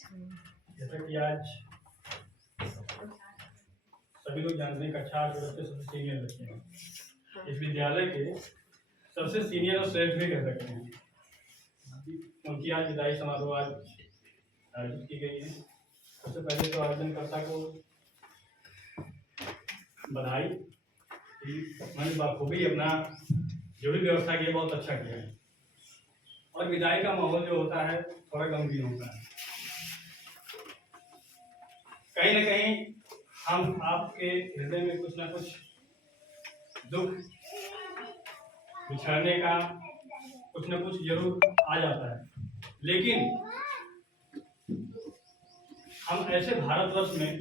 जैसा कि आज सभी लोग जानते हैं कक्षा 8 के बच्चे सबसे सीनियर बच्चे हैं, इस विद्यालय के सबसे सीनियर और श्रेष्ठ भी कह सकते हैं। उनकी आज विदाई समारोह आज आयोजित की गई है। सबसे पहले तो आयोजनकर्ता को बधाई कि उन्होंने बखूबी अपना जो भी व्यवस्था की है बहुत अच्छा किया है। और विदाई का माहौल जो होता है थोड़ा गमगीन होता है। कहीं ना कहीं हम आपके हृदय में कुछ ना कुछ दुख बिछड़ने का कुछ ना कुछ जरूर आ जाता है, लेकिन हम ऐसे भारतवर्ष में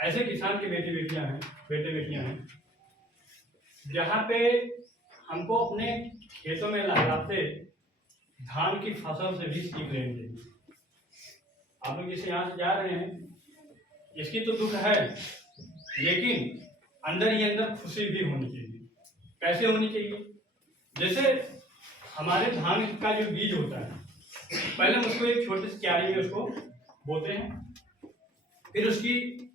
ऐसे किसान के बेटे बेटियां हैं जहाँ पे हमको अपने खेतों में लहराते धान की फसल से भी सीख लेनी चाहिए। आप लोग जिस यहाँ से जा रहे हैं इसकी तो दुख है, लेकिन अंदर ही अंदर खुशी भी होनी चाहिए। कैसे होनी चाहिए? जैसे हमारे धान का जो बीज होता है, पहले हम उसको एक छोटे से क्यारी में उसको बोते हैं, फिर उसकी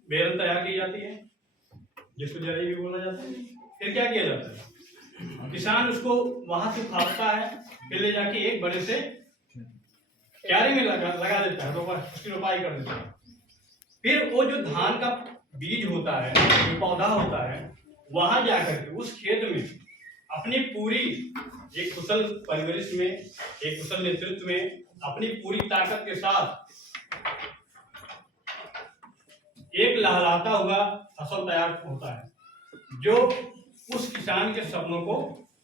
बेलन तैयार की जाती है जिसको जराई भी बोला जाता है। फिर क्या किया जाता है? किसान उसको वहां से उखाड़ता है, फिर ले जाके एक बड़े से क्यारी में लगा देता है, उसकी रोपाई कर देता है। फिर वो जो धान का बीज होता है, जो पौधा होता है, वहां जाकर के उस खेत में अपनी पूरी एक कुशल परवरिश में, एक कुशल नेतृत्व में अपनी पूरी ताकत के साथ एक लहराता हुआ फसल तैयार होता है, जो उस किसान के सपनों को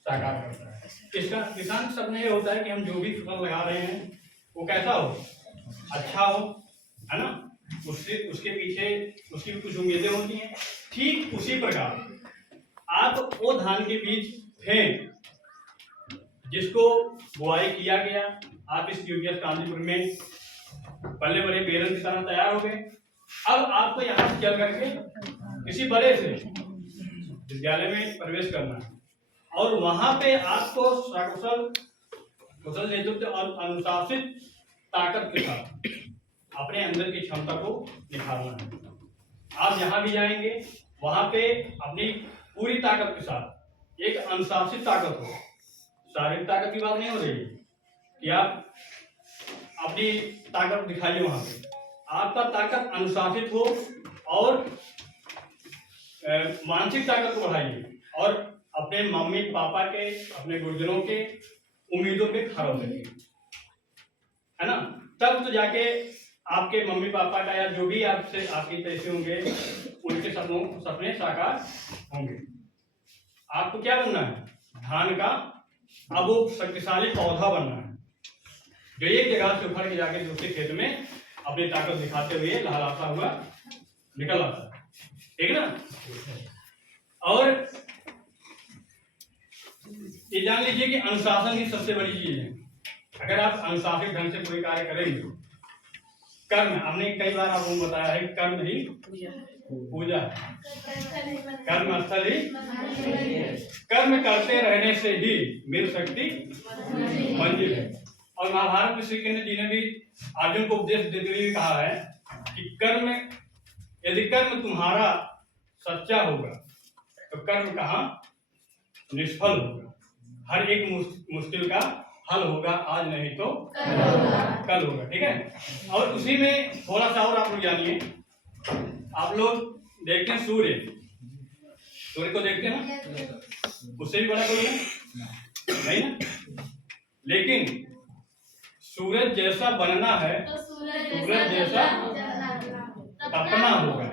साकार करता है। इसका किसान का सपना ये होता है कि हम जो भी फसल लगा रहे हैं वो कैसा हो, अच्छा हो, है ना। उसके पीछे उसकी भी कुछ उम्मीदें होती हैं। ठीक उसी प्रकार आप वो धान के बीज थे जिसको बुआई किया गया, आप इस यूपीएस कांदीपुर में पल्ले बड़े बेलन की तरह तैयार हो गए। अब आपको यहाँ से चल करके किसी बड़े से विद्यालय में प्रवेश करना है और वहां पे आपको कुशल नेतृत्व और अनुशासित ताकत के साथ अपने अंदर की क्षमता को निखारना है। आप जहां भी जाएंगे वहां पे अपनी पूरी ताकत के साथ एक अनुशासित ताकत हो। शारीरिक ताकत की बात नहीं हो रही है कि आप अपनी ताकत दिखाइए, वहां पे आपका ताकत अनुशासित हो और मानसिक ताकत को बढ़ाइए और अपने मम्मी पापा के, अपने गुरुजनों के उम्मीदों पे खरा उतरिए, है ना। तब तो जाके आपके मम्मी पापा का या जो भी आपसे आपकी पैसे होंगे उनके सपने साकार होंगे। आपको क्या बनना है? धान का अब वो शक्तिशाली पौधा बनना है जो एक जगह से उखड़ के जाके दूसरे खेत में अपनी ताकत दिखाते हुए लहराता हुआ निकल आता है, ठीक है ना। और ये जान लीजिए कि अनुशासन ही सबसे बड़ी चीज है। अगर आप अनुशासित ढंग से कोई कार्य करेंगे, कर्म, हमने कई बार आपको बताया है, कर्म ही पूजा, कर्म स्थल ही, कर्म करते रहने से ही मिल सकती मंजिल है। और महाभारत में श्री कृष्ण जी ने भी अर्जुन को उपदेश देते हुए कहा है कि कर्म, यदि कर्म तुम्हारा सच्चा होगा तो कर्म कहाँ निष्फल होगा। हर एक मुश्किल का हल होगा, आज नहीं तो कल होगा, ठीक है। और उसी में थोड़ा सा और आप लोग जानिए, आप लोग देखते हैं सूर्य को देखते हैं ना, उससे भी बड़ा कोई नहीं ना, लेकिन सूरज जैसा बनना है तो सूरज जैसा तपना होगा,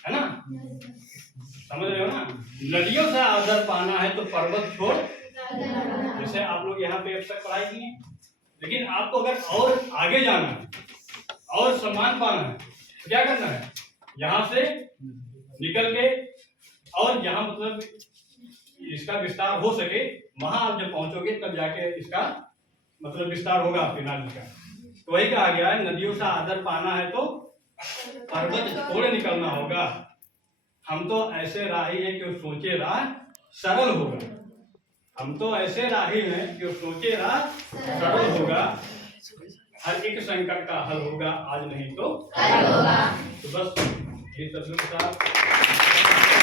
है ना। समझ रहे हो ना। नदियों से आदर पाना है तो पर्वत छोड़, जैसे आप लोग यहाँ पे अब तक पढ़ाई की है, लेकिन आपको अगर और आगे जाना है और सम्मान पाना है तो क्या करना है? यहाँ से निकल के और जहाँ मतलब इसका विस्तार हो सके वहां आप जब पहुंचोगे तब जाके इसका मतलब विस्तार होगा आपके नाली का। तो वही कहा गया है, नदियों से आदर पाना है तो पर्वत छोड़ निकलना होगा। हम तो ऐसे राही हैं कि सोचे राह सरल होगा, हम तो ऐसे राही हैं कि सोचे राह सरल होगा, हर एक संकट का हल होगा, आज नहीं तो कल होगा। बस ये सदगुरु साहब